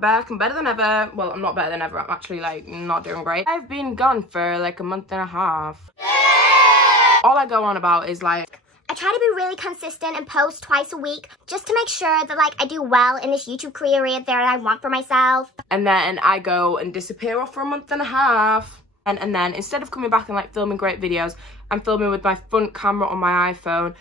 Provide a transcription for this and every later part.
back. I'm better than ever. Well, I'm not better than ever. I'm actually, like, not doing great. I've been gone for, like, a month and a half. All I go on about is, like, I try to be really consistent and post twice a week just to make sure that, like, I do well in this YouTube career that I want for myself. And then I go and disappear off for a month and a half. And then instead of coming back and, like, filming great videos, I'm filming with my front camera on my iPhone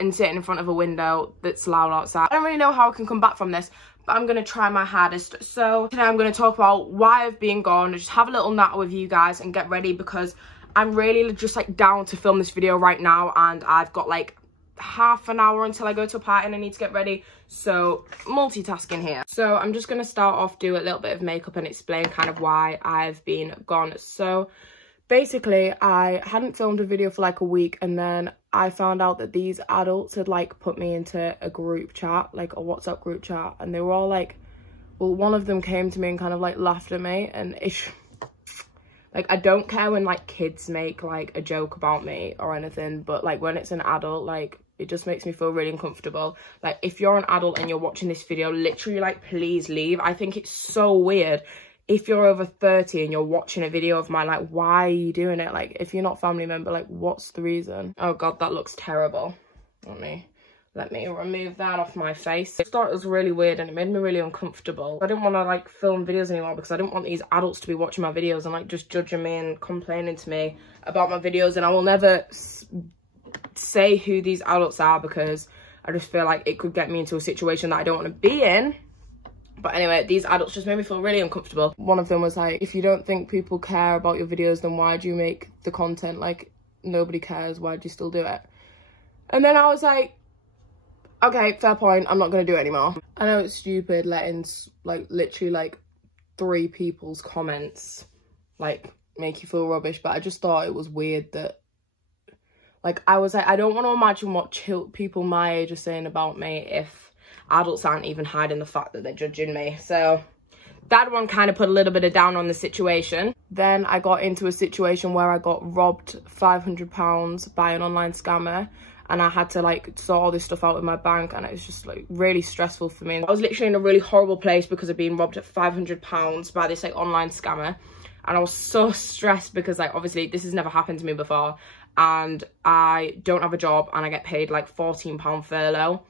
and sitting in front of a window that's loud outside. I don't really know how I can come back from this, but I'm going to try my hardest. So today I'm going to talk about why I've been gone, just have a little natter with you guys and get ready, because I'm really just, like, down to film this video right now, and I've got, like, half an hour until I go to a party and I need to get ready. So multitasking here. So I'm just going to start off, do a little bit of makeup and explain kind of why I've been gone. So basically, I hadn't filmed a video for like a week, and then I found out that these adults had, like, put me into a group chat, like a WhatsApp group chat, and they were all like, well, one of them came to me and kind of, like, laughed at me, and it's like, I don't care when, like, kids make, like, a joke about me or anything, but, like, when it's an adult, like, it just makes me feel really uncomfortable. Like, if you're an adult and you're watching this video, literally, like, please leave. I think it's so weird. If you're over 30 and you're watching a video of mine, like, why are you doing it? Like, if you're not a family member, like, what's the reason? Oh God, that looks terrible. Let me remove that off my face. I thought it was really weird and it made me really uncomfortable. I didn't want to, like, film videos anymore because I didn't want these adults to be watching my videos and, like, just judging me and complaining to me about my videos. And I will never say who these adults are because I just feel like it could get me into a situation that I don't want to be in. But anyway, these adults just made me feel really uncomfortable. One of them was like, if you don't think people care about your videos, then why do you make the content? Like, nobody cares, why do you still do it? And then I was like, okay, fair point, I'm not going to do it anymore. I know it's stupid letting, like, literally, like, 3 people's comments, like, make you feel rubbish, but I just thought it was weird that, like, I was like, I don't want to imagine what people my age are saying about me if adults aren't even hiding the fact that they're judging me. So that one kind of put a little bit of down on the situation. Then I got into a situation where I got robbed £500 by an online scammer, and I had to, like, sort all this stuff out with my bank, and it was just, like, really stressful for me. I was literally in a really horrible place because of being robbed at £500 by this, like, online scammer, and I was so stressed because, like, obviously this has never happened to me before, and I don't have a job and I get paid, like, £14 furlough.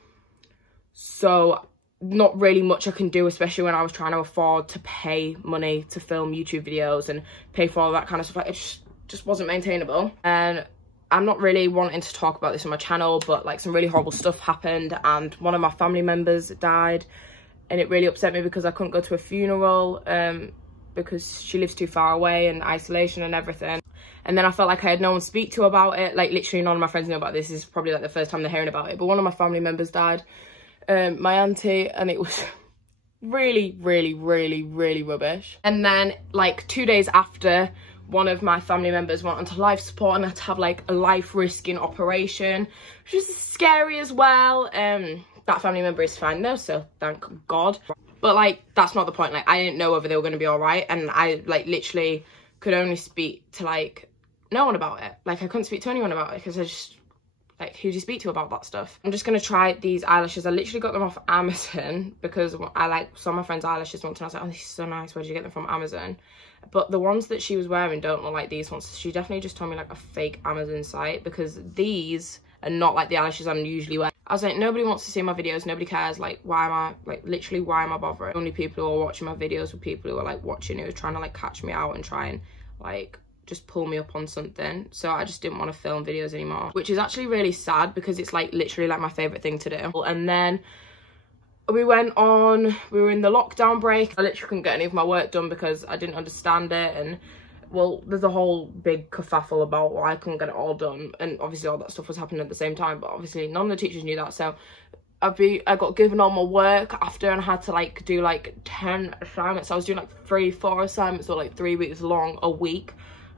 So not really much I can do, especially when I was trying to afford to pay money to film YouTube videos and pay for all that kind of stuff. Like, it just wasn't maintainable. And I'm not really wanting to talk about this on my channel, but, like, some really horrible stuff happened, and one of my family members died, and it really upset me because I couldn't go to a funeral because she lives too far away and isolation and everything. And then I felt like I had no one to speak to about it. Like, literally none of my friends knew about this. This is probably, like, the first time they're hearing about it, but one of my family members died. My auntie, and it was really, really, really, really rubbish. And then, like, 2 days after, one of my family members went onto life support and had to have, like, a life-risking operation, which was scary as well. That family member is fine though, so thank God. But, like, that's not the point. Like, I didn't know whether they were going to be all right, and I, like, literally could only speak to, like, no one about it. Like, I couldn't speak to anyone about it because I just, like, who do you speak to about that stuff? I'm just going to try these eyelashes. I literally got them off Amazon because I, like, saw my friend's eyelashes once and I was like, oh, these are so nice. Where did you get them from? Amazon. But the ones that she was wearing don't look like these ones. She definitely just told me, like, a fake Amazon site, because these are not like the eyelashes I'm usually wearing. I was like, nobody wants to see my videos. Nobody cares. Like, why am I, like, literally, why am I bothering? Only people who are watching my videos were people who are, like, watching, who are trying to, like, catch me out and try and, like, just pull me up on something. So I just didn't want to film videos anymore, which is actually really sad because it's, like, literally, like, my favorite thing to do. And then we were in the lockdown break. I literally couldn't get any of my work done because I didn't understand it, and, well, there's a whole big kerfuffle about why I couldn't get it all done, and obviously all that stuff was happening at the same time, but obviously none of the teachers knew that. So I got given all my work after, and I had to, like, do, like, 10 assignments. I was doing, like, 3-4 assignments, that were, like, 3 weeks long a week.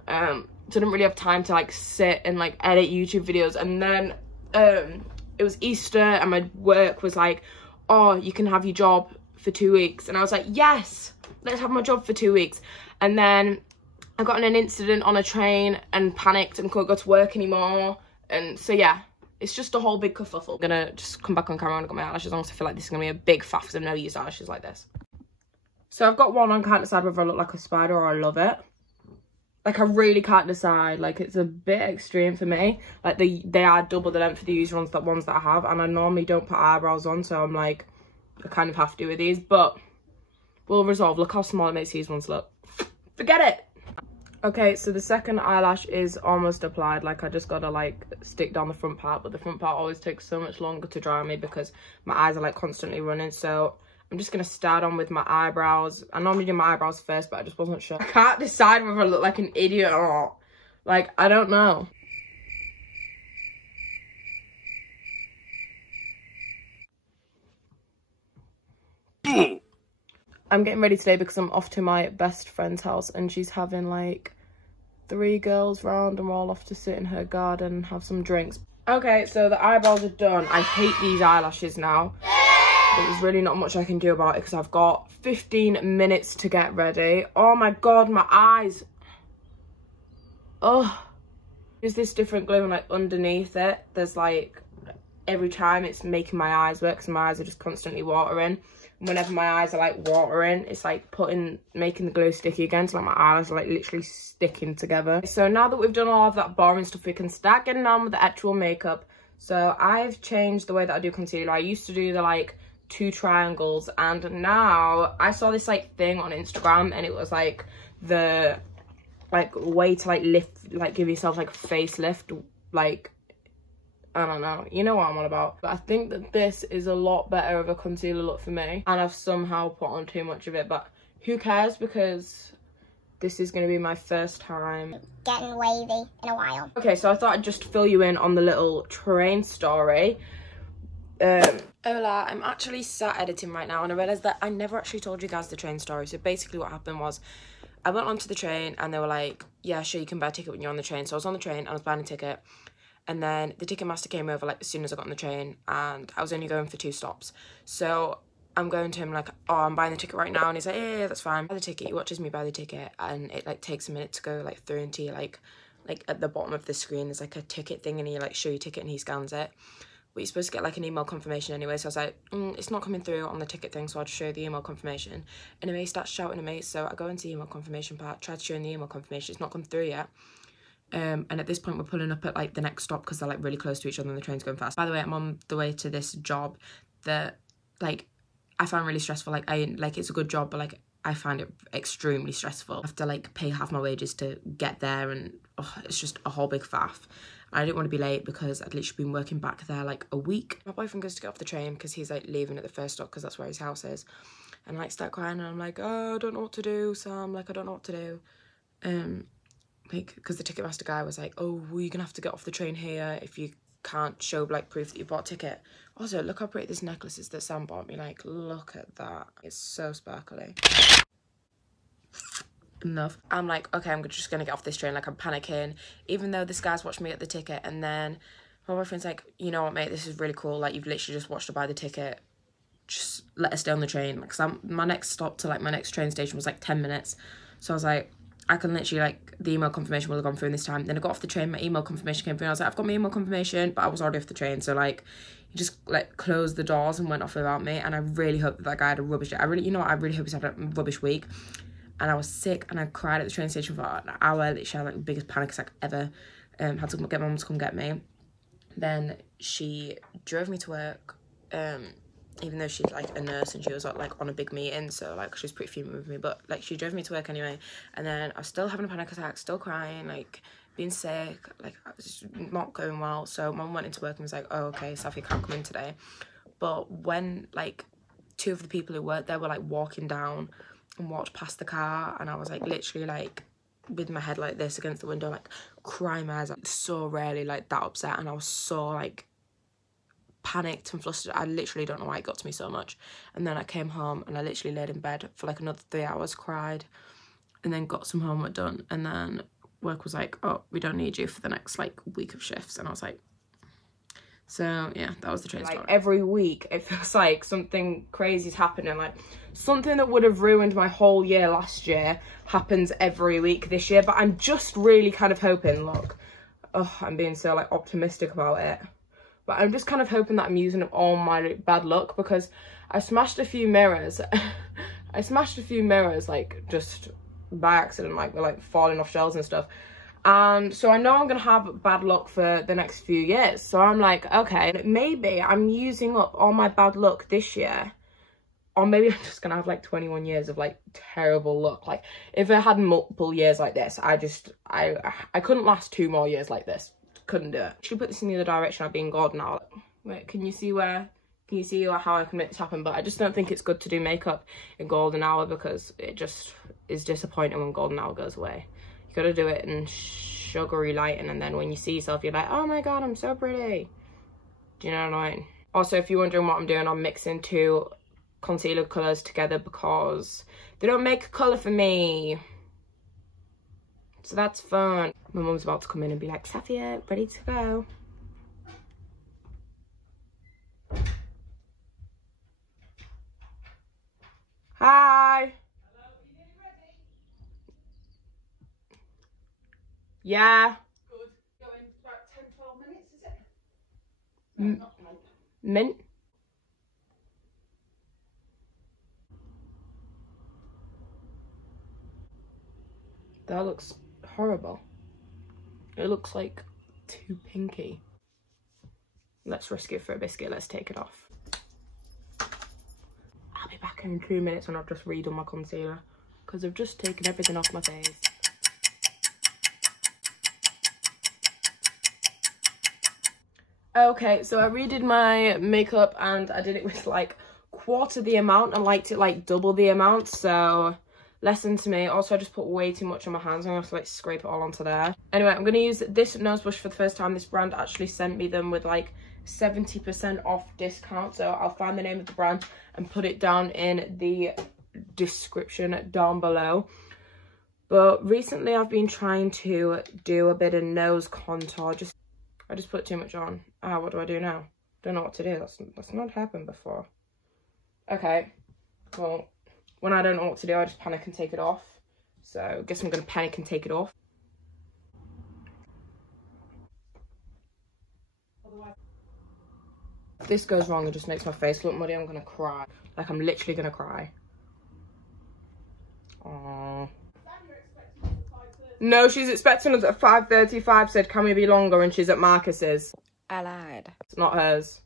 So I didn't really have time to, like, sit and, like, edit YouTube videos. And then it was Easter, and my work was like, oh, you can have your job for 2 weeks. And I was like, yes, let's have my job for 2 weeks. And then I got in an incident on a train and panicked and couldn't go to work anymore. And so, yeah, it's just a whole big kerfuffle. I'm gonna just come back on camera and I got my eyelashes on because I feel like this is gonna be a big faff because I've never used eyelashes like this. So I've got one, I can't decide whether I look like a spider or I love it. Like, I really can't decide. Like, it's a bit extreme for me. Like, they are double the length of the usual ones that I have. And I normally don't put eyebrows on. So I'm like, I kind of have to with these. But we'll resolve. Look how small it makes these ones look. Forget it. Okay, so the second eyelash is almost applied. Like, I just got to, like, stick down the front part. But the front part always takes so much longer to dry on me because my eyes are, like, constantly running. So I'm just going to start on with my eyebrows. I normally do my eyebrows first, but I just wasn't sure. I can't decide whether I look like an idiot or not. Like, I don't know. I'm getting ready today because I'm off to my best friend's house and she's having like 3 girls round and we're all off to sit in her garden and have some drinks. Okay, so the eyebrows are done. I hate these eyelashes now. There's really not much I can do about it because I've got 15 minutes to get ready. Oh my god, my eyes. Oh. There's this different glue and like underneath it, there's like, every time it's making my eyes work because my eyes are just constantly watering. Whenever my eyes are like watering, it's like making the glue sticky again. So like my eyes are like literally sticking together. So now that we've done all of that boring stuff, we can start getting on with the actual makeup. So I've changed the way that I do concealer. I used to do the like 2 triangles and now I saw this like thing on Instagram and it was like the like way to like lift, like give yourself like a facelift, like I don't know, you know what I'm on about. But I think that this is a lot better of a concealer look for me and I've somehow put on too much of it, but who cares because this is going to be my first time getting wavy in a while. Okay, so I thought I'd just fill you in on the little train story. Hola, I'm actually sat editing right now and I realised that I never actually told you guys the train story. So basically what happened was I went onto the train and they were like, yeah, sure, you can buy a ticket when you're on the train. So I was on the train and I was buying a ticket and then the ticket master came over like as soon as I got on the train and I was only going for 2 stops. So I'm going to him like, oh, I'm buying the ticket right now. And he's like, yeah, that's fine. Buy the ticket. He watches me buy the ticket and it like takes a minute to go like through into like at the bottom of the screen there's like a ticket thing and he like show you ticket and he scans it. But you're supposed to get like an email confirmation anyway, so I was like, it's not coming through on the ticket thing, so I'll just show you the email confirmation. Anyway, he starts shouting at me, so I go into the email confirmation part, try to show him the email confirmation, it's not come through yet. And at this point we're pulling up at like the next stop because they're like really close to each other and the train's going fast. By the way, I'm on the way to this job that like I find really stressful. Like it's a good job, but like I find it extremely stressful. I have to like pay half my wages to get there and it's just a whole big faff. I didn't want to be late because I'd literally been working back there like a week. My boyfriend goes to get off the train because he's like leaving at the first stop because that's where his house is. And I like start crying and I'm like, oh, I don't know what to do, Sam. Like, I don't know what to do. Like, because the Ticketmaster guy was like, oh, well, you're going to have to get off the train here if you can't show like proof that you bought a ticket. Also, look how pretty this necklace is that Sam bought me. Like, look at that. It's so sparkly. Enough. I'm like, okay, I'm just gonna get off this train. Like, I'm panicking, even though this guy's watched me get the ticket. And then my boyfriend's like, you know what, mate, this is really cool. Like, you've literally just watched her buy the ticket. Just let us stay on the train. Because my next stop to like my next train station was like 10 minutes. So I was like, I can literally like the email confirmation will have gone through in this time. Then I got off the train, my email confirmation came through. And I was like, I've got my email confirmation, but I was already off the train. So like, he just like closed the doors and went off without me. And I really hope that guy had a rubbish day. I really hope he's had a rubbish week. And I was sick and I cried at the train station for an hour. Literally had like the biggest panic attack ever. Had to get my mum to come get me. Then she drove me to work. Even though she's like a nurse and she was like on a big meeting, so like she was pretty fuming with me, but like she drove me to work anyway. And then I was still having a panic attack, still crying, like being sick, like I was just not going well. So mum went into work and was like, oh, okay, Safi can't come in today. But when like 2 of the people who worked there were like walking down and walked past the car, and I was like literally like with my head like this against the window, like crying my eyes out. So rarely like that upset, and I was so like panicked and flustered. I literally don't know why it got to me so much. And then I came home and I literally laid in bed for like another 3 hours, cried, and then got some homework done. And then work was like, oh, we don't need you for the next like week of shifts. And I was like, so yeah, that was the train story. Like every week it feels like something crazy's happening. Like something that would have ruined my whole year last year happens every week this year. But I'm just really kind of hoping, look, oh, I'm being so like optimistic about it. But I'm just kind of hoping that I'm using up all my bad luck, because I smashed a few mirrors I smashed a few mirrors, like, just by accident, like, they're, like, falling off shelves and stuff. And so I know I'm gonna have bad luck for the next few years. So I'm like, okay, maybe I'm using up all my bad luck this year. Or maybe I'm just gonna have like 21 years of like terrible luck. Like if I had multiple years like this, I couldn't last 2 more years like this. Couldn't do it. Should put this in the other direction. I've been God now. Wait, can you see how I can make this happen? But I just don't think it's good to do makeup in golden hour because it just is disappointing when golden hour goes away. You gotta do it in sugary lighting, and then when you see yourself, you're like, oh my God, I'm so pretty. Do you know what I mean? Also, if you're wondering what I'm doing, I'm mixing 2 concealer colours together because they don't make a colour for me. So that's fun. My mum's about to come in and be like, Safia, ready to go. Hi. Hello, are you nearly ready? Yeah. Good. Going about 10-12 minutes, is it? Not mint. That looks horrible. It looks like too pinky. Let's risk it for a biscuit. Let's take it off. I'll be back in 2 minutes when I've just redone my concealer because I've just taken everything off my face. Okay, so I redid my makeup and I did it with like quarter the amount and liked it like double the amount, so lesson to me. Also, I just put way too much on my hands. I'm gonna have to like scrape it all onto there. Anyway, I'm gonna use this nose brush for the first time. This brand actually sent me them with like 70% off discount, so I'll find the name of the brand and put it down in the description down below. But recently I've been trying to do a bit of nose contour. I just put too much on. What do I do now? Don't know what to do. That's not happened before. Okay, well, when I don't know what to do, I just panic and take it off. So I guess I'm gonna panic and take it off. If this goes wrong, it just makes my face look muddy. I'm gonna cry. Like, I'm literally gonna cry. Aww. No, she's expecting us at 5:35, said, can we be longer? And she's at Marcus's. I lied. It's not hers.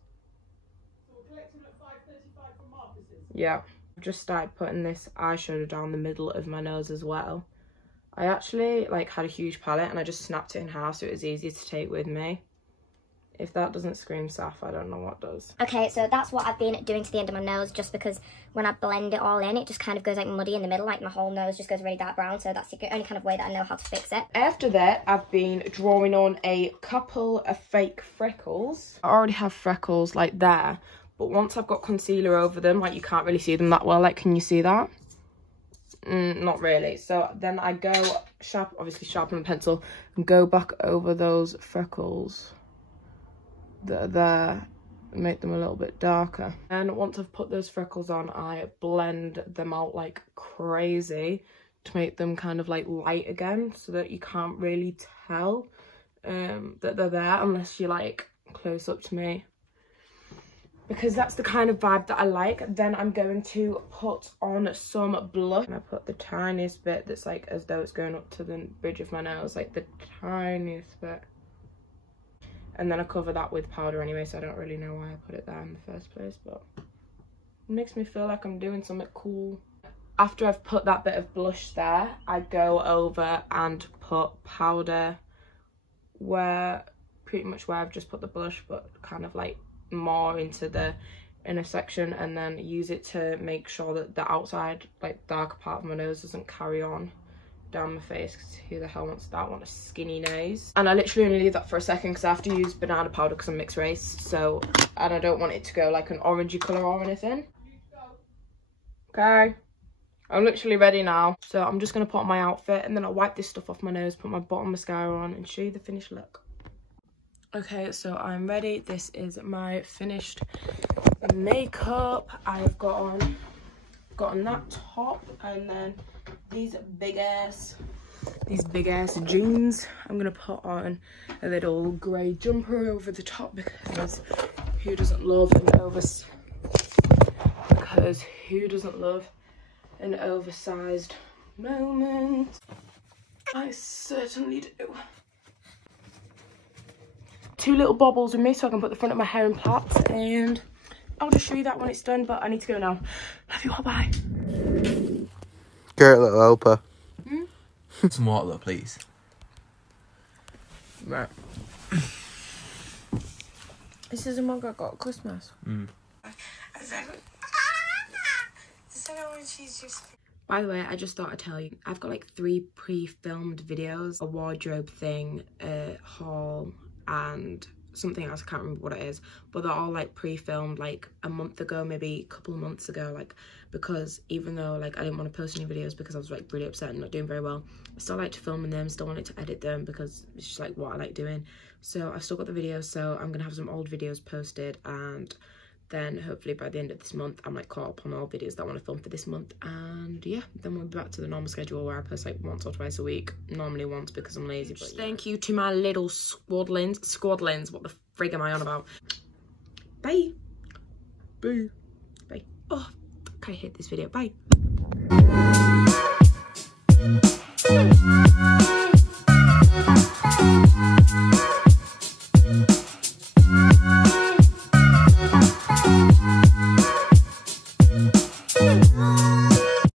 So we're collecting at 5:35 from Marcus's? Yeah. I've just started putting this eyeshadow down the middle of my nose as well. I actually, like, had a huge palette and I just snapped it in half so it was easier to take with me. If that doesn't scream Saf, I don't know what does. Okay, so that's what I've been doing to the end of my nose, just because when I blend it all in, it just kind of goes like muddy in the middle, like my whole nose just goes really dark brown, so that's the only kind of way that I know how to fix it. After that, I've been drawing on a couple of fake freckles. I already have freckles like there, but once I've got concealer over them, like you can't really see them that well. Like, can you see that? Not really. So then I go obviously sharpen a pencil and go back over those freckles that are there, make them a little bit darker. And once I've put those freckles on, I blend them out like crazy to make them kind of like light again, so that you can't really tell that they're there unless you're like close up to me, because that's the kind of vibe that I like. Then I'm going to put on some blush, and I put the tiniest bit that's like as though it's going up to the bridge of my nose, like the tiniest bit. And then I cover that with powder anyway, so I don't really know why I put it there in the first place, but it makes me feel like I'm doing something cool. After I've put that bit of blush there, I go over and put powder pretty much where I've just put the blush, but kind of like more into the inner section, and then use it to make sure that the outside, like darker part of my nose doesn't carry on down my face, because who the hell wants that? I want a skinny nose. And I literally only leave that for a second because I have to use banana powder because I'm mixed race, so, and I don't want it to go like an orangey colour or anything. Okay, I'm literally ready now, so I'm just going to put on my outfit and then I'll wipe this stuff off my nose, put my bottom mascara on and show you the finished look. Okay, so I'm ready. This is my finished makeup. I've got on that top, and then these big ass jeans. I'm gonna put on a little grey jumper over the top, because who doesn't love an oversized moment. I certainly do. 2 little bobbles with me so I can put the front of my hair in plaits, and I'll just show you that when it's done, but I need to go now. Love you all, bye. Great little helper. Some water though, please. Right. This is a mug I got at Christmas. By the way, I just thought I'd tell you, I've got like 3 pre-filmed videos, a wardrobe thing, a haul, and something else. I can't remember what it is, but they're all like pre-filmed like a month ago, maybe a couple of months ago, like, because even though like I didn't want to post any videos because I was like really upset and not doing very well, I still like to film them, still wanted to edit them because it's just like what I like doing. So I've still got the videos, so I'm gonna have some old videos posted, and then hopefully by the end of this month I'm like caught up on all videos that I want to film for this month, and yeah, then we'll be back to the normal schedule where I post like once or twice a week, normally once because I'm lazy. But thank you to my little squadlings, what the frig am I on about? Bye. Bye. Bye. Oh, I hate this video. Bye.